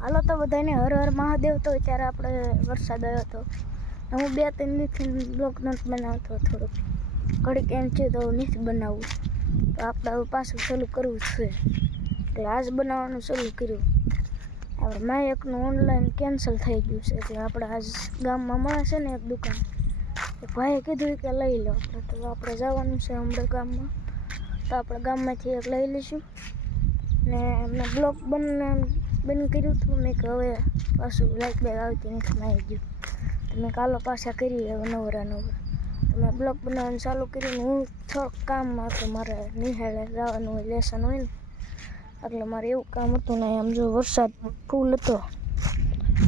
હાલો તો બધાને હર હર મહાદેવ. તો ત્યારે આપણે વરસાદ આવ્યો હતો. હું 2-3 દિવસથી બ્લોગ નથી બનાવતો. થોડુંક ઘડીક એમ છે તો નથી બનાવવું, તો આપણે હવે પાછું ચાલુ કરવું છે. એટલે આજ બનાવવાનું ચાલુ કર્યું. આપણે માયકનું ઓનલાઈન કેન્સલ થઈ ગયું છે. એટલે આપણે આજ ગામમાં મળે છે ને એક દુકાન, ભાઈએ કીધું કે લઈ લો. તો આપણે જવાનું છે હમણાં ગામમાં. તો આપણે ગામમાંથી એક લઈ લઈશું. ને મેં બ્લોગ બંધ કર્યું હતું. મેં કે હવે પાછું લાઈક બેગ આવતી નથી, આવી ગયું. તો મેં કાલો પાછા કરી હવે નવરા. તો મેં બ્લોગ બનાવવાનું ચાલુ કર્યું. હું થોડુંક કામમાં હતું, મારે નિહાળે જવાનું હોય, લેસન હોય ને, એટલે મારે એવું કામ હતું ને. આમ જો વરસાદ ફૂલ હતો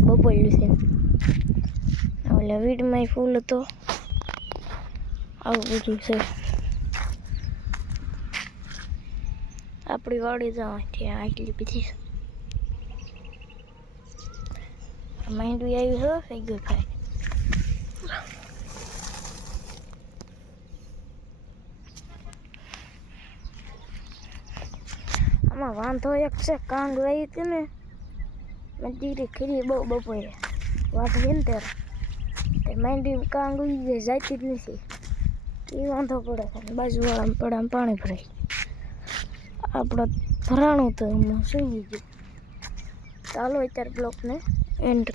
બપોરથી, એટલે વીડમાંય ફૂલ હતો. આવું બધું છે. આપણી વાડી જવા ત્યાં આટલી બધી માંડવી આવી હવે થઈ ગયું ભાઈ. આમાં વાંધો એક છે, કાંગ રહી હતી ને મેં દીકરી ખીરી બહુ બપોરે વાઢીએ ને ત્યારે તે માંડવી કાંગ ઉઈ જાય, જાતી જ નથી. એ વાંધો પડે. બાજુવાળામાં પડામાં પાણી ભરાય. આપણે ભરાણું તો એમાં સુઈ ગયું. ચાલો અત્યારે બ્લોકને એન્ડ